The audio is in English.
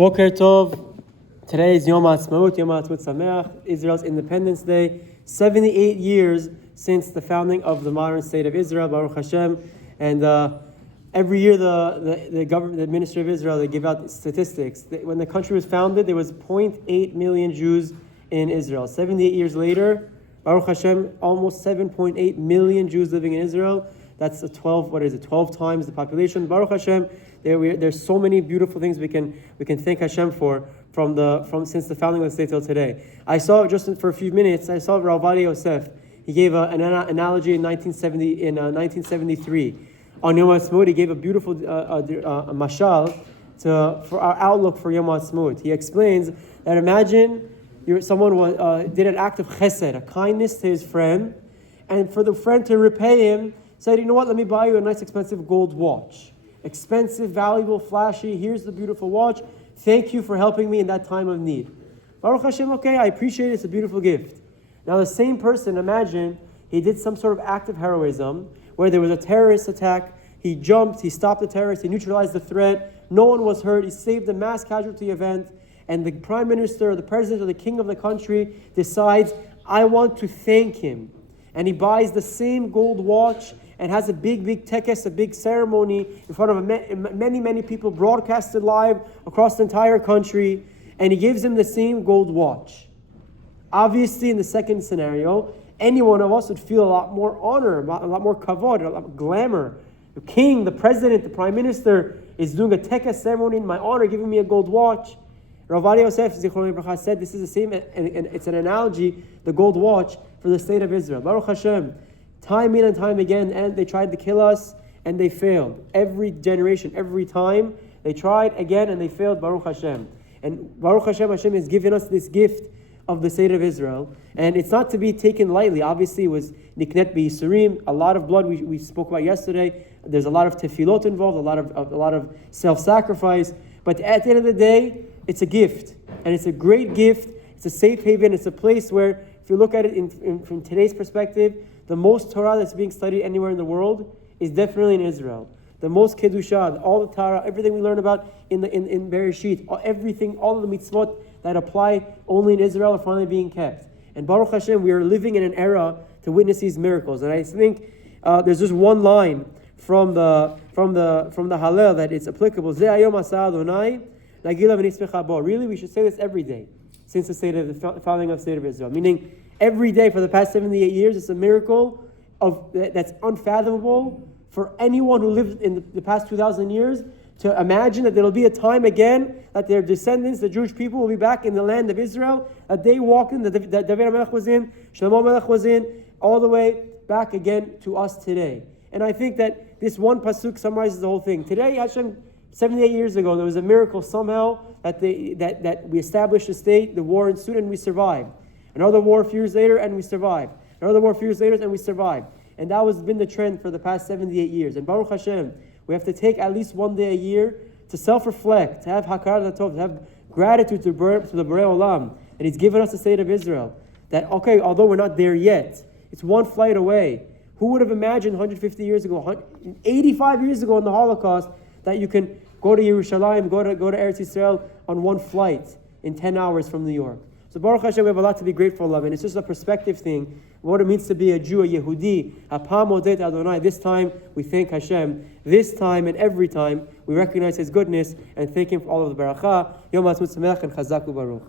Boker Tov. Today is Yom Haatzmaut, Sameach, Israel's Independence Day. 78 years since the founding of the modern state of Israel, Baruch Hashem. And every year the government, the Ministry of Israel, they give out statistics. When the country was founded, there was 0.8 million Jews in Israel. 78 years later, Baruch Hashem, almost 7.8 million Jews living in Israel. That's 12 times the population. Baruch Hashem, there's so many beautiful things we can thank Hashem for from since the founding of the state till today. I saw just for a few minutes. I saw Rav Ovadia Yosef. He gave an analogy in 1973 on Yom Haatzmaut. He gave a beautiful mashal for our outlook for Yom Haatzmaut. He explains that imagine someone did an act of chesed, a kindness to his friend, and for the friend to repay him, said, you know what, let me buy you a nice expensive gold watch. Expensive, valuable, flashy, here's the beautiful watch. Thank you for helping me in that time of need. Baruch Hashem, okay, I appreciate it, it's a beautiful gift. Now the same person, imagine, he did some sort of act of heroism where there was a terrorist attack, he jumped, he stopped the terrorist, he neutralized the threat, no one was hurt, he saved a mass casualty event, and the prime minister or the president or the king of the country decides, I want to thank him. And he buys the same gold watch and has a big tekes, a big ceremony in front of many people, broadcasted live across the entire country, and he gives him the same gold watch. Obviously, in the second scenario, any one of us would feel a lot more honor, a lot more kavod, a lot more glamour. The king, the president, the prime minister is doing a tekes ceremony in my honor, giving me a gold watch. Rav Ovadia Yosef Zichrono Livracha said this is the same, and it's an analogy, the gold watch for the state of Israel. Baruch Hashem, time in and time again, and they tried to kill us, and they failed. Every generation, every time, they tried again, and they failed, Baruch Hashem. And Baruch Hashem, Hashem has given us this gift of the state of Israel, and it's not to be taken lightly. Obviously, it was niknet b'yisurim, a lot of blood we spoke about yesterday. There's a lot of tefillot involved, a lot of self-sacrifice, but at the end of the day, it's a gift, and it's a great gift. It's a safe haven. It's a place where, if you look at it from today's perspective, the most Torah that's being studied anywhere in the world is definitely in Israel. The most Kedusha, all the Torah, everything we learn about in Bereshit, everything, all of the mitzvot that apply only in Israel are finally being kept. And Baruch Hashem, we are living in an era to witness these miracles. And I think there's just one line from the Hallel that it's applicable. Ze hayom asa Adonai nagila v'nismecha bo. Really, we should say this every day since the founding of the state of Israel. Meaning, every day for the past 78 years, it's a miracle that's unfathomable for anyone who lived in the past 2,000 years to imagine that there will be a time again that their descendants, the Jewish people, will be back in the land of Israel, that they walked in, that David HaMelech was in, Shlomo HaMelech was in, all the way back again to us today. And I think that this one pasuk summarizes the whole thing. Today, Hashem, 78 years ago, there was a miracle somehow that we established a state, the war ensued, and we survived. Another war a few years later, and we survived. Another war a few years later, and we survived. And that has been the trend for the past 78 years. And Baruch Hashem, we have to take at least one day a year to self-reflect, to have hakarat hatov, to have gratitude to the Borei Olam, that He's given us the state of Israel. That, okay, although we're not there yet, it's one flight away. Who would have imagined 150 years ago, 85 years ago in the Holocaust, that you can go to Yerushalayim, go to Eretz Yisrael on one flight in 10 hours from New York? So Baruch Hashem, we have a lot to be grateful of, and it's just a perspective thing, what it means to be a Jew, a Yehudi, Hapam Odet Adonai. This time we thank Hashem. This time and every time we recognize His goodness and thank Him for all of the barakah. Yom Haatzmaut Sameach and Chazak U'Baruch.